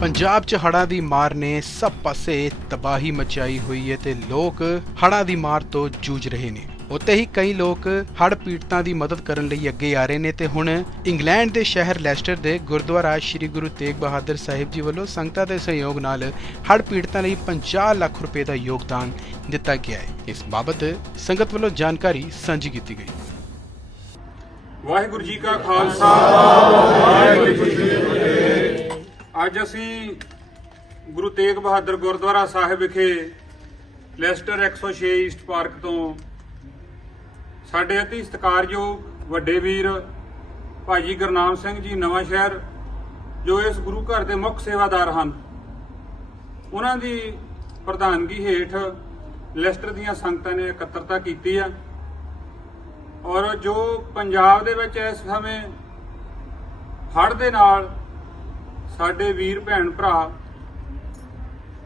ਪੰਜਾਬ 'ਚ ਹੜ੍ਹਾਂ ਦੀ ਮਾਰ ਨੇ ਸਭ ਪਾਸੇ ਤਬਾਹੀ ਮਚਾਈ ਹੋਈ ਹੈ ਤੇ ਲੋਕ ਹੜ੍ਹਾਂ ਦੀ ਮਾਰ ਤੋਂ ਜੂਝ ਰਹੇ ਨੇ। ਉੱਤੇ ਹੀ ਕਈ ਲੋਕ ਹੜ੍ਹ ਪੀੜਤਾਂ ਦੀ ਮਦਦ ਕਰਨ ਲਈ ਅੱਗੇ ਆ ਰਹੇ ਨੇ ਤੇ ਹੁਣ ਇੰਗਲੈਂਡ ਦੇ ਸ਼ਹਿਰ ਲੈਸਟਰ ਦੇ ਗੁਰਦੁਆਰਾ ਸ੍ਰੀ ਗੁਰੂ ਤੇਗ ਬਹਾਦਰ ਸਾਹਿਬ ਜੀ ਵੱਲੋਂ ਸੰਗਤਾਂ ਦੇ ਸਹਿਯੋਗ ਨਾਲ ਹੜ੍ਹ ਪੀੜਤਾਂ ਲਈ 50 ਲੱਖ ਰੁਪਏ ਦਾ ਯੋਗਦਾਨ ਦਿੱਤਾ ਗਿਆ ਹੈ। ਇਸ ਬਾਬਤ ਸੰਗਤ ਵੱਲੋਂ ਜਾਣਕਾਰੀ ਸਾਂਝੀ ਕੀਤੀ ਗਈ। ਵਾਹਿਗੁਰੂ ਜੀ ਕਾ ਖਾਲਸਾ। ਵਾਹਿਗੁਰੂ ਜੀ ਕੀ ਫਤਿਹ ਅੱਜ ਅਸੀਂ ਗੁਰੂ ਤੇਗ ਬਹਾਦਰ ਗੁਰਦੁਆਰਾ ਸਾਹਿਬ ਵਿਖੇ ਲੈਸਟਰ 106 ਈਸਟ ਪਾਰਕ ਤੋਂ ਸਾਡੇ ਅਤੀ ਸਤਿਕਾਰਯੋਗ ਵੱਡੇ ਵੀਰ ਭਾਜੀ ਗੁਰਨਾਮ ਸਿੰਘ ਜੀ ਨਵਾਂ ਸ਼ਹਿਰ, ਜੋ ਇਸ ਗੁਰੂ ਘਰ ਦੇ ਮੁੱਖ ਸੇਵਾਦਾਰ ਹਨ, ਉਹਨਾਂ ਦੀ ਪ੍ਰਧਾਨਗੀ ਹੇਠ ਲੈਸਟਰ ਦੀਆਂ ਸੰਗਤਾਂ ਨੇ ਇਕੱਤਰਤਾ ਕੀਤੀ ਆ ਔਰ ਜੋ ਪੰਜਾਬ ਦੇ ਵਿੱਚ ਇਸ ਸਮੇਂ ਹੜ੍ਹ ਦੇ ਨਾਲ ਸਾਡੇ ਵੀਰ ਭੈਣ ਭਰਾ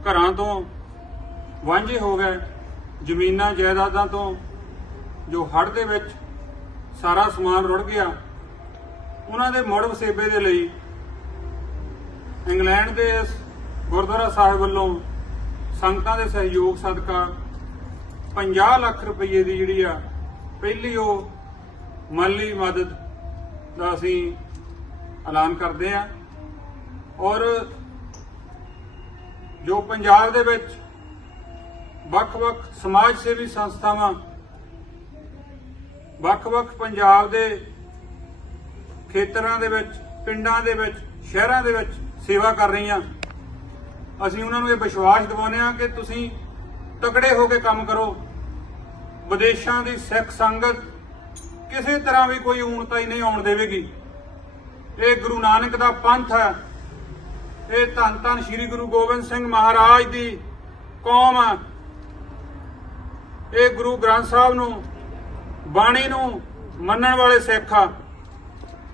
ਘਰਾਂ ਤੋਂ ਵਾਂਝੇ ਹੋ ਗਏ, ਜ਼ਮੀਨਾਂ ਜਾਇਦਾਦਾਂ ਤੋਂ, ਜੋ ਹੜ੍ਹ ਦੇ ਵਿੱਚ ਸਾਰਾ ਸਮਾਨ ਰੁੜ ਗਿਆ। ਉਹਨਾਂ ਦੇ ਮੁੜ ਵਸੇਬੇ ਦੇ ਲਈ ਇੰਗਲੈਂਡ ਦੇ ਇਸ ਗੁਰਦੁਆਰਾ ਸਾਹਿਬ ਵੱਲੋਂ ਸੰਗਤਾਂ ਦੇ ਸਹਿਯੋਗ ਸਦਕਾ 50 ਲੱਖ ਰੁਪਏ ਦੀ ਜਿਹੜੀ ਆ, ਪਹਿਲੀ ਉਹ ਮਾਲੀ ਮਦਦ ਦਾ ਅਸੀਂ ਐਲਾਨ ਕਰਦੇ ਆ ਔਰ ਜੋ ਪੰਜਾਬ ਦੇ ਵਿੱਚ ਵੱਖ-ਵੱਖ ਸਮਾਜ ਸੇਵੀ ਸੰਸਥਾਵਾਂ, ਵੱਖ-ਵੱਖ ਪੰਜਾਬ ਦੇ ਖੇਤਰਾਂ ਦੇ ਵਿੱਚ, ਪਿੰਡਾਂ ਦੇ ਵਿੱਚ, ਸ਼ਹਿਰਾਂ ਦੇ ਵਿੱਚ ਸੇਵਾ ਕਰ ਰਹੀਆਂ, ਅਸੀਂ ਉਹਨਾਂ ਨੂੰ ਇਹ ਵਿਸ਼ਵਾਸ ਦਿਵਾਉਂਦੇ ਹਾਂ ਕਿ ਤੁਸੀਂ ਤਕੜੇ ਹੋ ਕੇ ਕੰਮ ਕਰੋ। ਵਿਦੇਸ਼ਾਂ ਦੀ ਸਿੱਖ ਸੰਗਤ ਕਿਸੇ ਤਰ੍ਹਾਂ ਵੀ ਕੋਈ ਊਣਤਾਈ ਨਹੀਂ ਆਉਣ ਦੇਵੇਗੀ। ਇਹ ਗੁਰੂ ਨਾਨਕ ਦਾ ਪੰਥ ਹੈ। ਇਹ ਧੰਨ ਧੰਨ ਸ੍ਰੀ ਗੁਰੂ ਗੋਬਿੰਦ ਸਿੰਘ ਮਹਾਰਾਜ ਦੀ ਕੌਮ। ਹੈ ਇਹ ਗੁਰੂ ਗ੍ਰੰਥ ਸਾਹਿਬ ਨੂੰ, ਬਾਣੀ ਨੂੰ ਮੰਨਣ ਵਾਲੇ ਸਿੱਖ ਆ।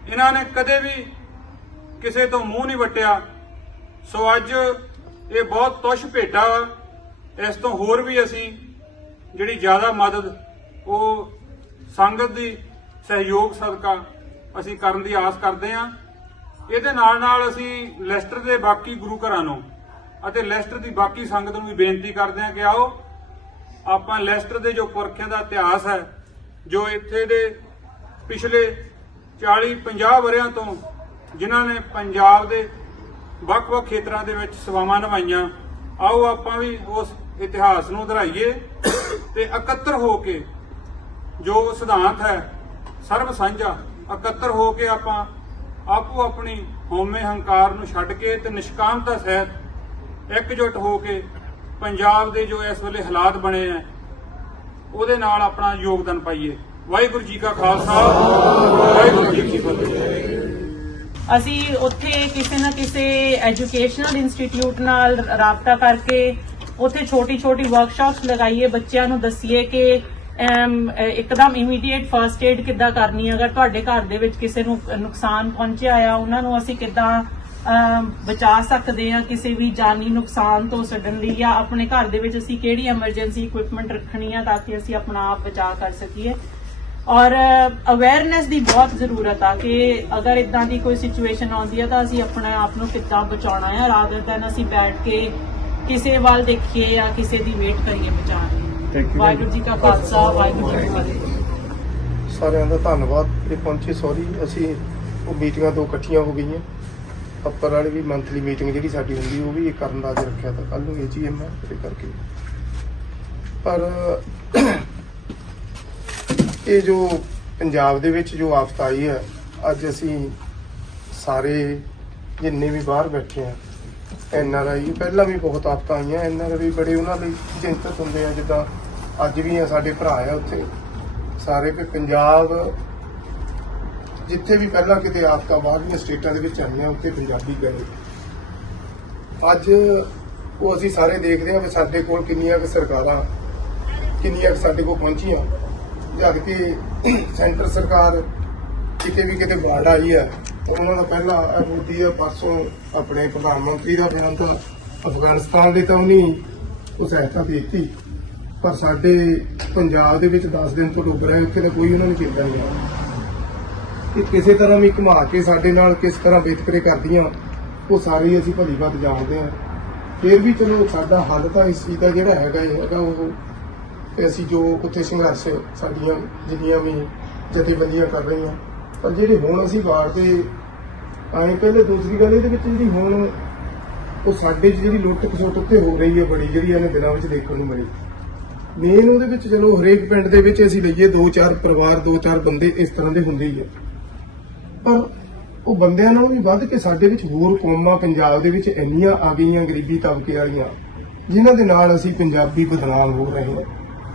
ਇਹਨਾਂ ਨੇ ਕਦੇ ਵੀ ਕਿਸੇ ਤੋਂ ਮੂੰਹ ਨਹੀਂ ਵਟਿਆ। ਸੋ ਅੱਜ ਇਹ ਬਹੁਤ ਤੁਸ਼ ਭੇਟਾ ਵਾ। ਇਸ ਤੋਂ ਹੋਰ ਵੀ ਅਸੀਂ ਜਿਹੜੀ ਜ਼ਿਆਦਾ ਮਦਦ, ਉਹ ਸੰਗਤ ਦੀ ਸਹਿਯੋਗ ਸਦਕਾ ਅਸੀਂ ਕਰਨ ਦੀ ਆਸ ਕਰਦੇ ਹਾਂ। ਇਹਦੇ ਨਾਲ ਨਾਲ ਅਸੀਂ ਲੈਸਟਰ ਦੇ ਬਾਕੀ ਗੁਰੂ ਘਰਾਂ ਨੂੰ ਅਤੇ ਲੈਸਟਰ ਦੀ ਬਾਕੀ ਸੰਗਤ ਨੂੰ ਵੀ ਬੇਨਤੀ ਕਰਦੇ ਹਾਂ ਕਿ ਆਓ, ਆਪਾਂ ਲੈਸਟਰ ਦੇ ਜੋ ਪੁਰਖਿਆਂ ਦਾ ਇਤਿਹਾਸ ਹੈ, ਜੋ ਇੱਥੇ ਦੇ ਪਿਛਲੇ 40 50 ਵਰਿਆਂ ਤੋਂ ਜਿਨ੍ਹਾਂ ਨੇ ਪੰਜਾਬ ਦੇ ਵੱਖ-ਵੱਖ ਖੇਤਰਾਂ ਦੇ ਵਿੱਚ ਸੇਵਾਵਾਂ ਨਿਭਾਈਆਂ, ਆਓ ਆਪਾਂ ਵੀ ਉਸ ਇਤਿਹਾਸ ਨੂੰ ਦੁਹਰਾਈਏ ਤੇ ਇਕੱਤਰ ਹੋ ਕੇ ਜੋ ਸਿਧਾਂਤ ਹੈ ਸਰਬ ਸਾਂਝਾ, ਇਕੱਤਰ ਹੋ ਕੇ ਆਪਾਂ ਆਪੋ ਆਪਣੀ ਹਉਮੈ ਹੰਕਾਰ ਨੂੰ ਛੱਡ ਕੇ ਤੇ ਨਿਸ਼ਕਾਮਤਾ ਸਹਿਤ ਇਕਜੁੱਟ ਹੋ ਕੇ ਪੰਜਾਬ ਦੇ ਜੋ ਇਸ ਵੇਲੇ ਹਾਲਾਤ ਬਣੇ ਆ, ਉਹਦੇ ਨਾਲ ਆਪਣਾ ਯੋਗਦਾਨ ਪਾਈਏ। ਵਾਹਿਗੁਰੂ ਜੀ ਕਾ ਖਾਲਸਾ, ਵਾਹਿਗੁਰੂ ਜੀ ਕੀ ਫਤਿਹ। ਅਸੀਂ ਉੱਥੇ ਕਿਸੇ ਨਾ ਕਿਸੇ ਐਜੂਕੇਸ਼ਨਲ ਇੰਸਟੀਚਿਊਟ ਨਾਲ ਰਾਬਤਾ ਕਰਕੇ ਉੱਥੇ ਛੋਟੀ ਛੋਟੀ ਵਰਕਸ਼ਾਪਸ ਲਗਾਈਏ, ਬੱਚਿਆਂ ਨੂੰ ਦਸੀਏ ਕਿ ਇੱਕਦਮ ਇਮੀਡੀਏਟ ਫਰਸਟ ਏਡ ਕਿੱਦਾਂ ਕਰਨੀ ਹੈ ਅਗਰ ਤੁਹਾਡੇ ਘਰ ਦੇ ਵਿੱਚ ਕਿਸੇ ਨੂੰ ਨੁਕਸਾਨ ਪਹੁੰਚਿਆ ਆ, ਉਹਨਾਂ ਨੂੰ ਅਸੀਂ ਕਿੱਦਾਂ ਬਚਾ ਸਕਦੇ ਆ? ਕਿਸੇ ਵੀ ਜਾਨੀ ਨੁਕਸਾਨ ਤੋਂ ਸਡਨਲੀ ਜਾਂ ਆਪਣੇ ਘਰ ਦੇ ਵਿੱਚ ਅਸੀਂ ਕਿਹੜੀ ਐਮਰਜੈਂਸੀ ਇਕਵਿਪਮੈਂਟ ਰੱਖਣੀ ਆ ਤਾਂ ਕਿ ਅਸੀਂ ਆਪਣਾ ਆਪ ਬਚਾ ਕਰ ਸਕੀਏ? ਔਰ ਅਵੇਅਰਨੈਸ ਦੀ ਬਹੁਤ ਜ਼ਰੂਰਤ ਆ ਕਿ ਅਗਰ ਇਦਾਂ ਦੀ ਕੋਈ ਸਿਚੁਏਸ਼ਨ ਆਉਂਦੀ ਹੈ ਤਾਂ ਅਸੀਂ ਆਪਣੇ ਆਪ ਨੂੰ ਕਿੱਦਾਂ ਬਚਾਉਣਾ ਹੈ ਰਾਦਰ ਦੈਨ ਅਸੀਂ ਬੈਠ ਕੇ ਕਿਸੇ ਵੱਲ ਦੇਖੀਏ ਜਾਂ ਕਿਸੇ ਦੀ ਵੇਟ ਕਰੀਏ ਬਚਾਉਣ ਦੀ ਵਾਹਿਗੁਰੂ ਜੀ ਕਾ ਖਾਲਸਾ ਵਾਹਿਗੁਰੂ ਜੀ ਕੀ ਫਤਿਹ। ਸਾਰਿਆਂ ਦਾ ਧੰਨਵਾਦ ਇਹ ਪਹੁੰਚੇ ਸੌਰੀ ਅਸੀਂ ਉਹ ਮੀਟਿੰਗਾਂ ਦੋ ਇਕੱਠੀਆਂ ਹੋ ਗਈਆਂ। ਅੱਪਰ ਵਾਲੀ ਵੀ ਮੰਥਲੀ ਮੀਟਿੰਗ ਜਿਹੜੀ ਸਾਡੀ ਹੁੰਦੀ ਉਹ ਵੀ ਇਹ ਕਰਨ ਦਾ ਅੱਜ ਰੱਖਿਆ ਤਾਂ ਕੱਲ ਨੂੰ ਏਜੀਐਮ ਹੈ ਉਹਦੇ ਕਰਕੇ। ਪਰ ਇਹ ਜੋ ਪੰਜਾਬ ਦੇ ਵਿੱਚ ਜੋ ਆਫਤ ਆਈ ਹੈ ਅੱਜ ਅਸੀਂ ਸਾਰੇ ਜਿੰਨੇ ਵੀ ਬਾਹਰ ਬੈਠੇ ਆ ਐਨ ਆਰ ਆਈ ਪਹਿਲਾਂ ਵੀ ਬਹੁਤ ਆਫਤਾਂ ਆਈਆਂ। ਐਨ ਆਰ ਆਈ ਬੜੇ ਉਹਨਾਂ ਲਈ ਚਿੰਤਤ ਹੁੰਦੇ ਆ, ਜਿੱਦਾਂ ਅੱਜ ਵੀ ਆ ਸਾਡੇ ਭਰਾ ਆ ਉੱਥੇ। ਸਾਰੇ ਵੀ ਪੰਜਾਬ, ਜਿੱਥੇ ਵੀ ਪਹਿਲਾਂ ਕਿਤੇ ਆਫਤਾਂ ਬਾਹਰਲੀਆਂ ਸਟੇਟਾਂ ਦੇ ਵਿੱਚ ਆਈਆਂ, ਉੱਥੇ ਪੰਜਾਬੀ ਗਏ। ਅੱਜ ਉਹ ਅਸੀਂ ਸਾਰੇ ਦੇਖਦੇ ਹਾਂ ਕਿ ਸਾਡੇ ਕੋਲ ਕਿੰਨੀਆਂ ਕੁ ਸਰਕਾਰਾਂ, ਕਿੰਨੀਆਂ ਕੁ ਸਾਡੇ ਕੋਲ ਪਹੁੰਚੀਆਂ। ਜਦ ਕਿ ਸੈਂਟਰ ਸਰਕਾਰ ਕਿਤੇ ਵੀ ਕਿਤੇ ਬਾੜ ਆਈ ਹੈ ਉਹਨਾਂ ਦਾ ਪਹਿਲਾ ਇਹ ਮੋਦੀ ਹੈ, ਪਰਸੋਂ ਆਪਣੇ ਪ੍ਰਧਾਨ ਮੰਤਰੀ ਦਾ ਬਿਆਨ ਤਾਂ ਅਫਗਾਨਿਸਤਾਨ ਦੇ ਤਾਂ ਉਹਨੇ ਉਹ ਸਹਾਇਤਾ ਦੇ ਦਿੱਤੀ। ਪਰ ਸਾਡੇ ਪੰਜਾਬ ਦੇ ਵਿੱਚ 10 ਦਿਨ ਤੋਂ ਡੁੱਬ ਰਹੇ, ਉੱਥੇ ਤਾਂ ਕੋਈ ਉਹਨਾਂ ਨੂੰ ਚਿੰਤਾ ਨਹੀਂ। ਆ ਕਿ ਕਿਸੇ ਤਰ੍ਹਾਂ ਵੀ ਘੁਮਾ ਕੇ ਸਾਡੇ ਨਾਲ ਕਿਸ ਤਰ੍ਹਾਂ ਵਿਤਕਰੇ ਕਰਦੀਆਂ, ਉਹ ਸਾਰੇ ਅਸੀਂ ਭਲੀ ਬਾਤ ਜਾਣਦੇ ਹਾਂ। ਫਿਰ ਵੀ ਚਲੋ ਸਾਡਾ ਹੱਲ ਤਾਂ ਇਸ ਚੀਜ਼ ਦਾ ਜਿਹੜਾ ਹੈਗਾ ਇਹ ਹੈਗਾ, ਉਹ ਤੇ ਅਸੀਂ ਜੋ ਉੱਥੇ ਸੰਘਰਸ਼ ਸਾਡੀਆਂ ਜਿੰਨੀਆਂ ਵੀ ਜਥੇਬੰਦੀਆਂ ਕਰ ਰਹੀਆਂ ਪਰ ਜਿਹੜੇ ਹੁਣ ਅਸੀਂ ਵਾਰ 'ਤੇ ਆਏ, ਪਹਿਲੇ ਦੂਸਰੀ ਗੱਲ ਇਹਦੇ ਵਿੱਚ ਜਿਹੜੀ ਹੁਣ ਉਹ ਸਾਡੇ 'ਚ ਜਿਹੜੀ ਲੁੱਟ ਖਸੁੱਟ ਉੱਤੇ ਹੋ ਰਹੀ ਹੈ ਬੜੀ, ਜਿਹੜੀ ਇਹਨੇ ਦਿਨਾਂ ਵਿੱਚ ਦੇਖਣ ਨੂੰ ਮਿਲੀ। ਮੇਨ ਉਹਦੇ ਵਿੱਚ ਚਲੋ ਹਰੇਕ ਪਿੰਡ ਦੇ ਵਿੱਚ ਅਸੀਂ ਲਈਏ, ਦੋ ਚਾਰ ਪਰਿਵਾਰ, ਦੋ ਚਾਰ ਬੰਦੇ ਇਸ ਤਰ੍ਹਾਂ ਦੇ ਹੁੰਦੇ ਹੀ ਆ। ਪਰ ਉਹ ਬੰਦਿਆਂ ਨਾਲੋਂ ਵੀ ਵੱਧ ਕੇ ਸਾਡੇ ਵਿੱਚ ਹੋਰ ਕੌਮਾਂ ਪੰਜਾਬ ਦੇ ਵਿੱਚ ਇੰਨੀਆਂ ਆ ਗਈਆਂ ਗਰੀਬੀ ਤਬਕੇ ਵਾਲੀਆਂ, ਜਿਨ੍ਹਾਂ ਦੇ ਨਾਲ ਅਸੀਂ ਪੰਜਾਬੀ ਬਦਨਾਮ ਹੋ ਰਹੇ ਹਾਂ।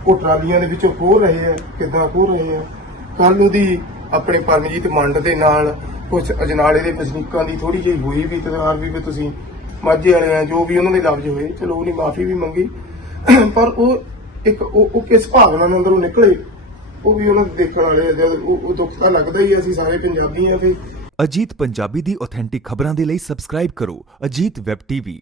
ਉਹ ਟਰਾਲੀਆਂ ਦੇ ਵਿੱਚੋਂ ਖੋਹ ਰਹੇ ਆ, ਕਿੱਦਾਂ ਖੋਹ ਰਹੇ ਆ। ਕੱਲ ਉਹਦੀ ਆਪਣੇ ਪਰਮਜੀਤ ਮੰਡ ਦੇ ਨਾਲ ਕੁਝ ਅਜਨਾਲੇ ਦੇ ਵਸਨੀਕਾਂ ਦੀ ਥੋੜੀ ਜਿਹੀ ਹੋਈ ਵੀ ਤਕਰਾਰ ਵੀ ਵੀ ਤੁਸੀਂ ਮਾਝੇ ਵਾਲੇ ਆ ਜੋ ਵੀ ਉਹਨਾਂ ਦੇ ਲਫ਼ਜ਼ ਹੋਏ, ਚਲੋ ਉਹਨੇ ਮਾਫੀ ਵੀ ਮੰਗੀ। ਪਰ ਉਹ ਇੱਕ ਉਹ ਉਹ ਕਿਸ ਭਾਵਨਾ ਨਾਲ ਅੰਦਰੋਂ ਨਿਕਲੇ, ਉਹ ਵੀ ਉਹਨਾਂ ਦੇ ਦੇਖਣ ਵਾਲੇ ਜਦ ਉਹ ਦੁੱਖ ਤਾਂ ਲੱਗਦਾ ਹੀ ਅਸੀਂ ਸਾਰੇ ਪੰਜਾਬੀ ਆ ਫਿਰ। ਅਜੀਤ ਪੰਜਾਬੀ ਦੀ ਆਥੈਂਟਿਕ ਖਬਰਾਂ ਦੇ ਲਈ ਸਬਸਕ੍ਰਾਈਬ ਕਰੋ, ਅਜੀਤ ਵੈਬ ਟੀਵੀ